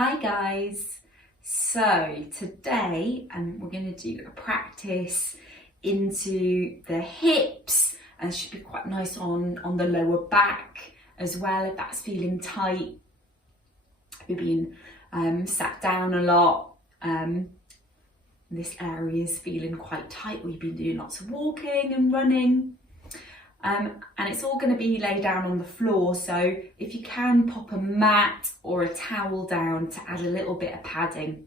Hi guys, so today we're going to do a practice into the hips, and it should be quite nice on the lower back as well if that's feeling tight. If you're being sat down a lot, this area is feeling quite tight, or you've been doing lots of walking and running. And it's all going to be laid down on the floor, so if you can pop a mat or a towel down to add a little bit of padding.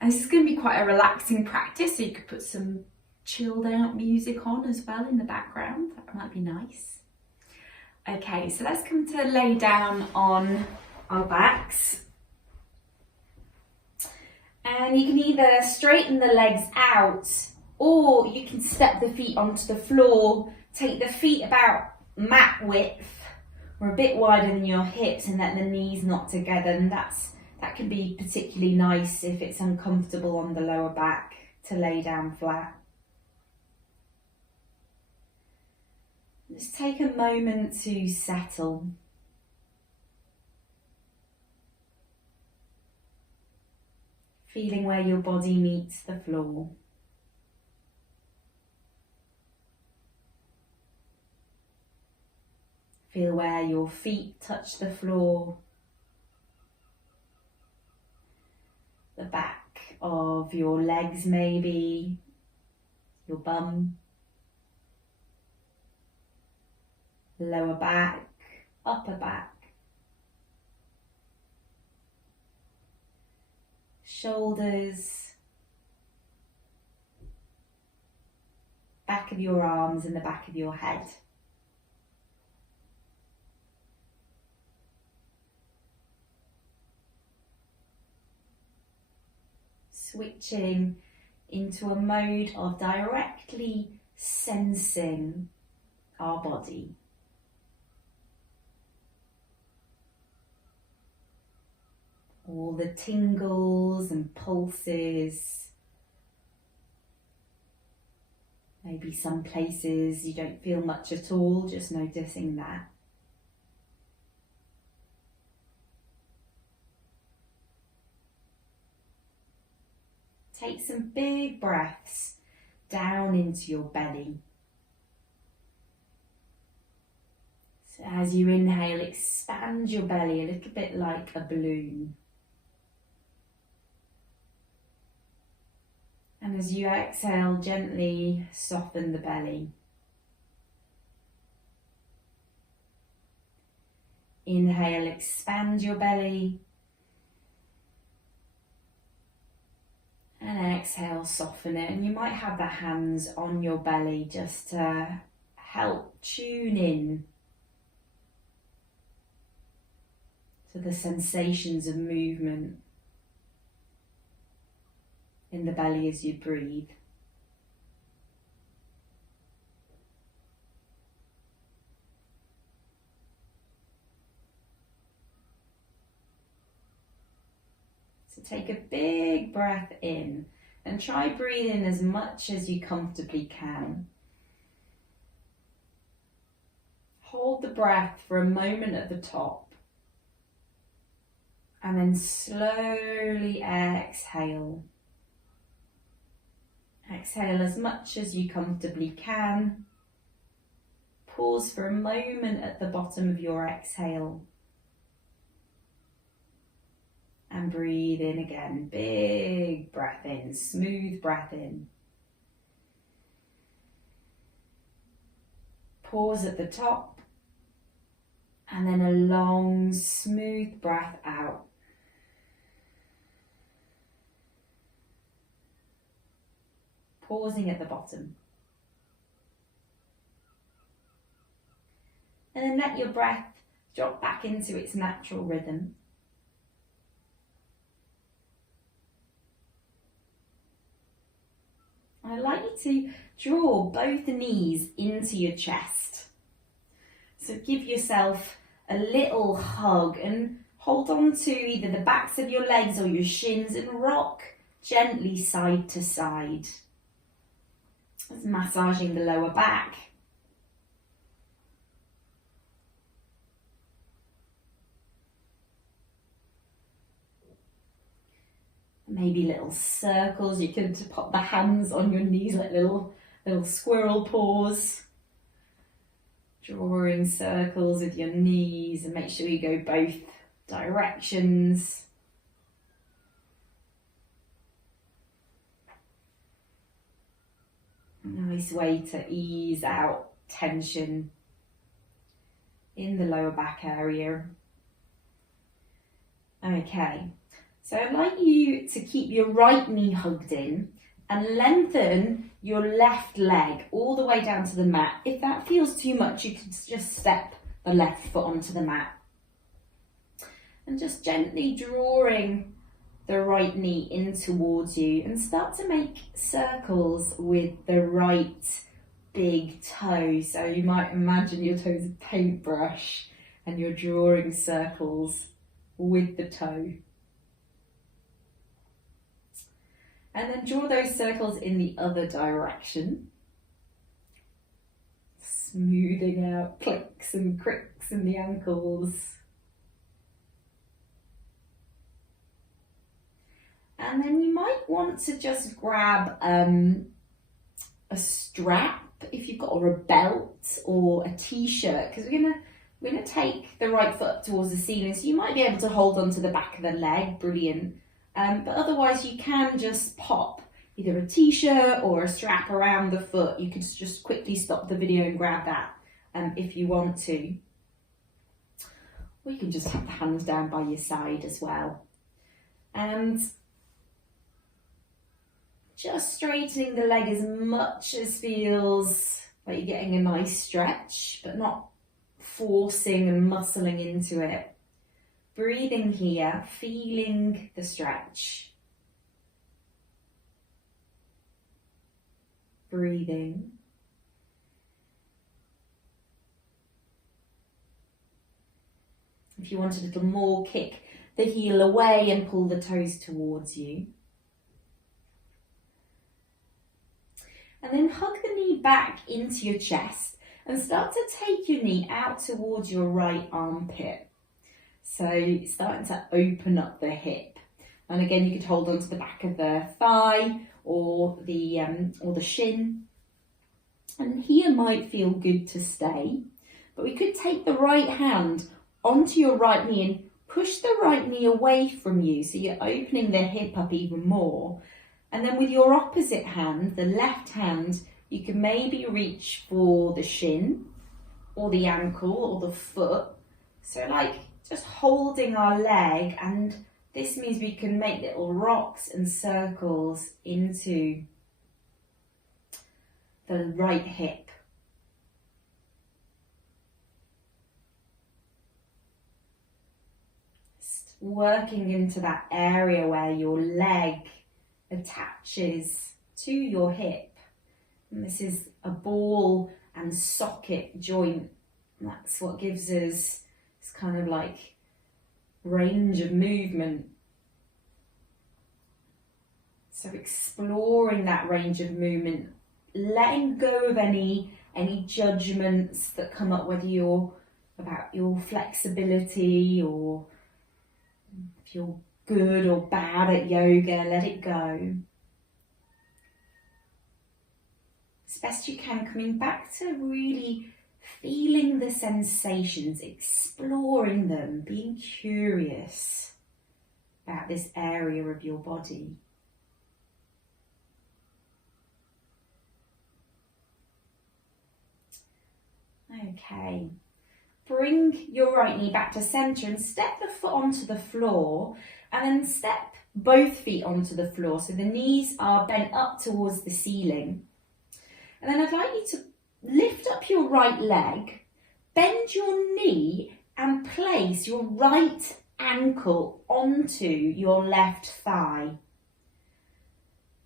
And this is going to be quite a relaxing practice, so you could put some chilled out music on as well in the background. That might be nice. Okay, so let's come to lay down on our backs. And you can either straighten the legs out, or you can step the feet onto the floor. Take the feet about mat width or a bit wider than your hips, and let the knees knot together, and that can be particularly nice if it's uncomfortable on the lower back to lay down flat. Just take a moment to settle. Feeling where your body meets the floor. Feel where your feet touch the floor, the back of your legs maybe, your bum, lower back, upper back, shoulders, back of your arms and the back of your head. Switching into a mode of directly sensing our body. All the tingles and pulses. Maybe some places you don't feel much at all, just noticing that. Take some big breaths down into your belly. So as you inhale, expand your belly a little bit like a balloon. And as you exhale, gently soften the belly. Inhale, expand your belly. And exhale, soften it. And you might have the hands on your belly just to help tune in to the sensations of movement in the belly as you breathe. So take a big breath in and try breathing as much as you comfortably can. Hold the breath for a moment at the top and then slowly exhale. Exhale as much as you comfortably can. Pause for a moment at the bottom of your exhale. And breathe in again. Big breath in, smooth breath in. Pause at the top. And then a long, smooth breath out. Pausing at the bottom. And then let your breath drop back into its natural rhythm. I'd like you to draw both knees into your chest. So give yourself a little hug and hold on to either the backs of your legs or your shins and rock gently side to side. Just massaging the lower back. maybe little circles. You can pop the hands on your knees like little squirrel paws. Drawing circles with your knees, and make sure you go both directions. Nice way to ease out tension in the lower back area. Okay, so I'd like you to keep your right knee hugged in and lengthen your left leg all the way down to the mat. If that feels too much, you can just step the left foot onto the mat. And just gently drawing the right knee in towards you, and start to make circles with the right big toe. So you might imagine your toe is a paintbrush and you're drawing circles with the toe. And then draw those circles in the other direction. Smoothing out clicks and cricks in the ankles. And then you might want to just grab a strap, if you've got, or a belt or a t-shirt, because we're gonna take the right foot up towards the ceiling. So you might be able to hold onto the back of the leg, brilliant. But otherwise you can just pop either a t-shirt or a strap around the foot. You could just quickly stop the video and grab that if you want to. Or you can just have the hands down by your side as well. And just straightening the leg as much as feels like you're getting a nice stretch, but not forcing and muscling into it. Breathing here, feeling the stretch. Breathing. If you want a little more, kick the heel away and pull the toes towards you. And then hug the knee back into your chest and start to take your knee out towards your right armpit. So starting to open up the hip. And again, you could hold onto the back of the thigh or the shin. And here might feel good to stay, but we could take the right hand onto your right knee and push the right knee away from you. So you're opening the hip up even more. And then with your opposite hand, the left hand, you can maybe reach for the shin or the ankle or the foot. So like just holding our leg, and this means we can make little rocks and circles into the right hip. Just working into that area where your leg attaches to your hip. And this is a ball and socket joint. That's what gives us this kind of like range of movement. So exploring that range of movement, letting go of any judgments that come up, whether you're about your flexibility or if you're good or bad at yoga, let it go. As best you can, coming back to really feeling the sensations, exploring them, being curious about this area of your body. Okay, bring your right knee back to centre and step the foot onto the floor, and then step both feet onto the floor so the knees are bent up towards the ceiling. And then I'd like you to lift up your right leg, bend your knee and place your right ankle onto your left thigh.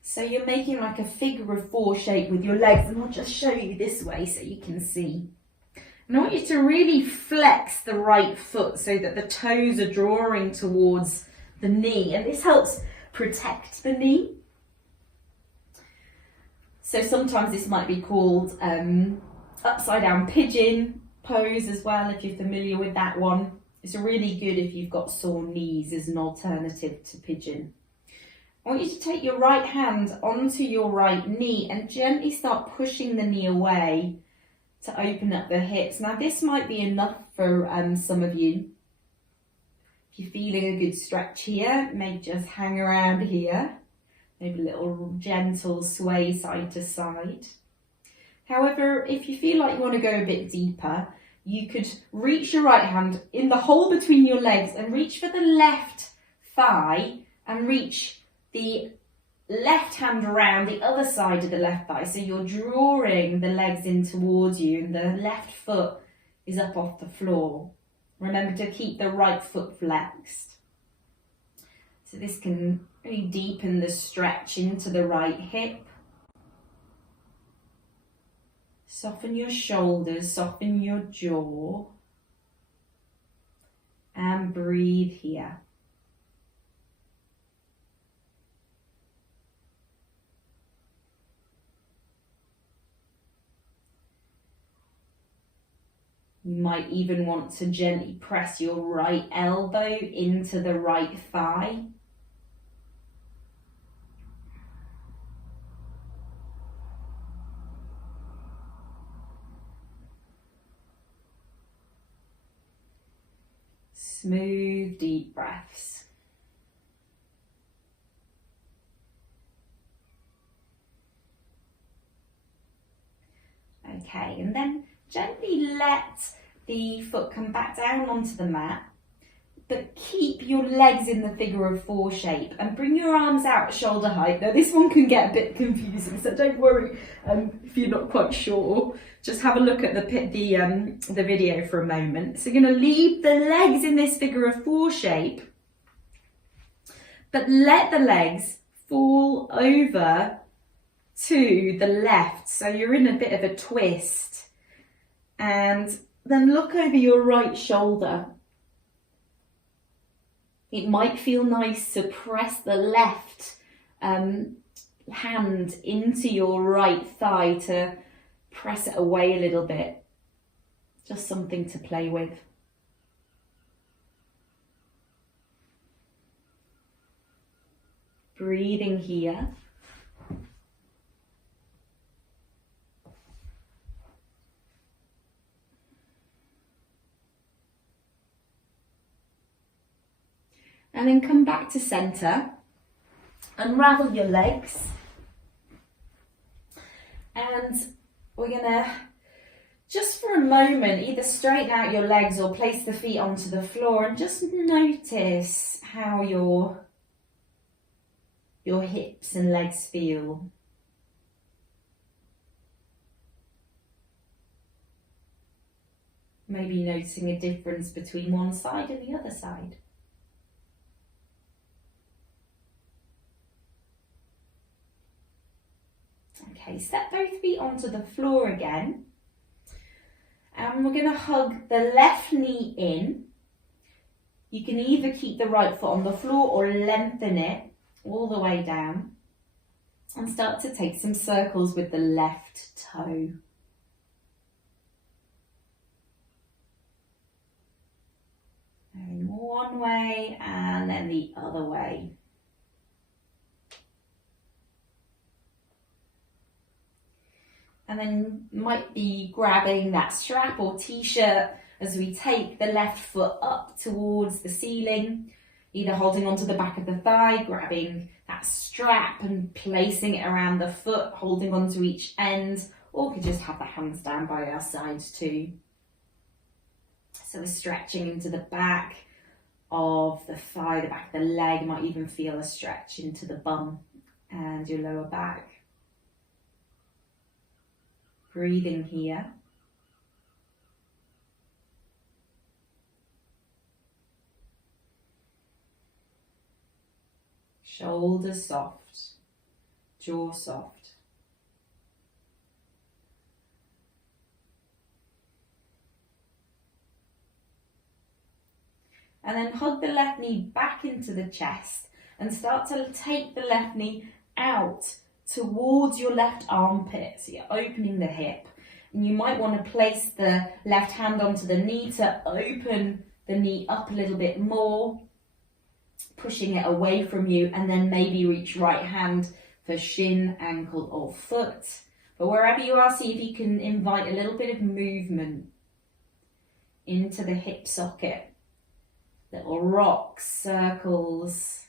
So you're making like a figure of four shape with your legs, and I'll just show you this way so you can see. And I want you to really flex the right foot so that the toes are drawing towards the knee, and this helps protect the knee. So sometimes this might be called upside down pigeon pose as well, if you're familiar with that one. It's really good if you've got sore knees as an alternative to pigeon. I want you to take your right hand onto your right knee and gently start pushing the knee away to open up the hips. Now this might be enough for some of you. If you're feeling a good stretch here, maybe just hang around here. Maybe a little gentle sway side to side. However, if you feel like you want to go a bit deeper, you could reach your right hand in the hole between your legs and reach for the left thigh and reach the left hand around the other side of the left thigh. So you're drawing the legs in towards you and the left foot is up off the floor. Remember to keep the right foot flexed. So this can really deepen the stretch into the right hip. Soften your shoulders, soften your jaw. And breathe here. You might even want to gently press your right elbow into the right thigh. Smooth, deep breaths. Okay, and then gently let the foot come back down onto the mat, but keep your legs in the figure of four shape and bring your arms out at shoulder height. Now this one can get a bit confusing, so don't worry if you're not quite sure. Just have a look at the video for a moment. So you're going to leave the legs in this figure of four shape, but let the legs fall over to the left. So you're in a bit of a twist. And then look over your right shoulder. It might feel nice to press the left hand into your right thigh to press it away a little bit. Just something to play with. Breathing here. And then come back to centre, unravel your legs, and we're going to, just for a moment, either straighten out your legs or place the feet onto the floor and just notice how your hips and legs feel. Maybe noticing a difference between one side and the other side. Okay, step both feet onto the floor again. And we're going to hug the left knee in. You can either keep the right foot on the floor or lengthen it all the way down. And start to take some circles with the left toe. And one way and then the other way. And then might be grabbing that strap or t-shirt as we take the left foot up towards the ceiling, either holding onto the back of the thigh, grabbing that strap and placing it around the foot, holding onto each end, or we could just have the hands down by our sides too. So we're stretching into the back of the thigh, the back of the leg. You might even feel a stretch into the bum and your lower back. Breathing here. Shoulders soft, jaw soft. And then hug the left knee back into the chest and start to take the left knee out towards your left armpit. So you're opening the hip. And you might want to place the left hand onto the knee to open the knee up a little bit more. pushing it away from you, and then maybe reach right hand for shin, ankle or foot. But wherever you are, see if you can invite a little bit of movement into the hip socket. Little rocks, circles.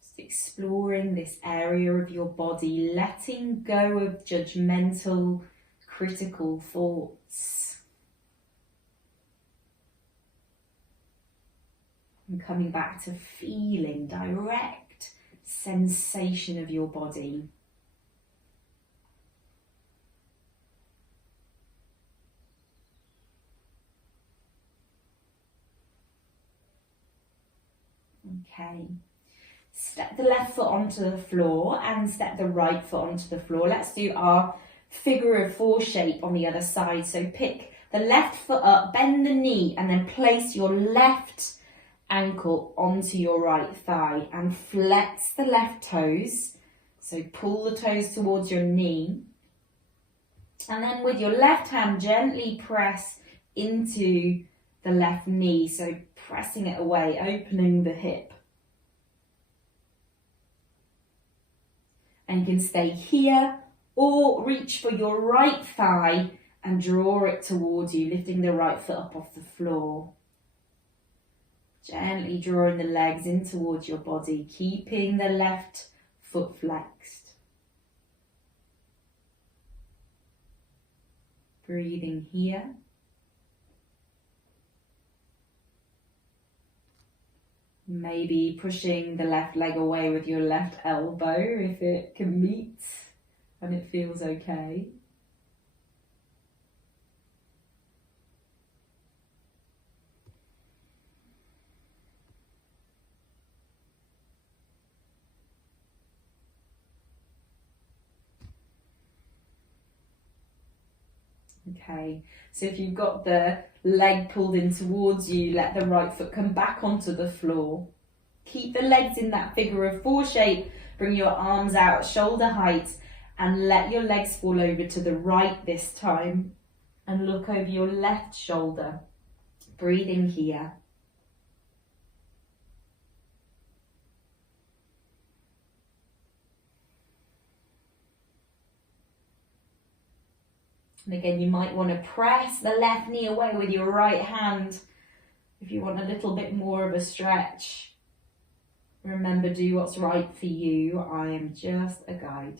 Just exploring this area of your body, letting go of judgmental, critical thoughts. And coming back to feeling, direct sensation of your body. Okay. Step the left foot onto the floor and step the right foot onto the floor. Let's do our figure of four shape on the other side. So pick the left foot up, bend the knee, and then place your left ankle onto your right thigh and flex the left toes. So pull the toes towards your knee. And then with your left hand, gently press into the left knee. So pressing it away, opening the hip. And you can stay here or reach for your right thigh and draw it towards you, lifting the right foot up off the floor. Gently drawing the legs in towards your body, keeping the left foot flexed. Breathing here. Maybe pushing the left leg away with your left elbow if it can meet and it feels okay. Okay, so if you've got the leg pulled in towards you, let the right foot come back onto the floor. Keep the legs in that figure of four shape. Bring your arms out shoulder height and let your legs fall over to the right this time. And look over your left shoulder. Breathing here. And again, you might want to press the left knee away with your right hand if you want a little bit more of a stretch. Remember, do what's right for you. I am just a guide.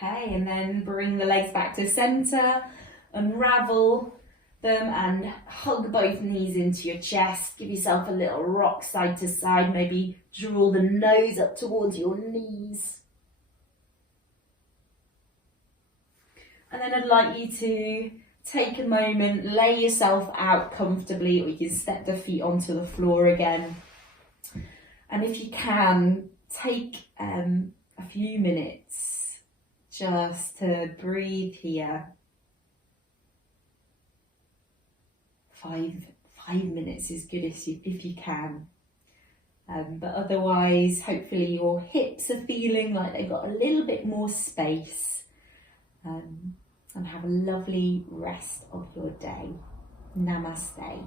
Okay, and then bring the legs back to center, unravel them and hug both knees into your chest. Give yourself a little rock side to side, maybe draw the nose up towards your knees. And then I'd like you to take a moment, lay yourself out comfortably, or you can step the feet onto the floor again. And if you can, take a few minutes just to breathe here. 5 minutes is good if you can. But otherwise, hopefully your hips are feeling like they've got a little bit more space. And have a lovely rest of your day. Namaste.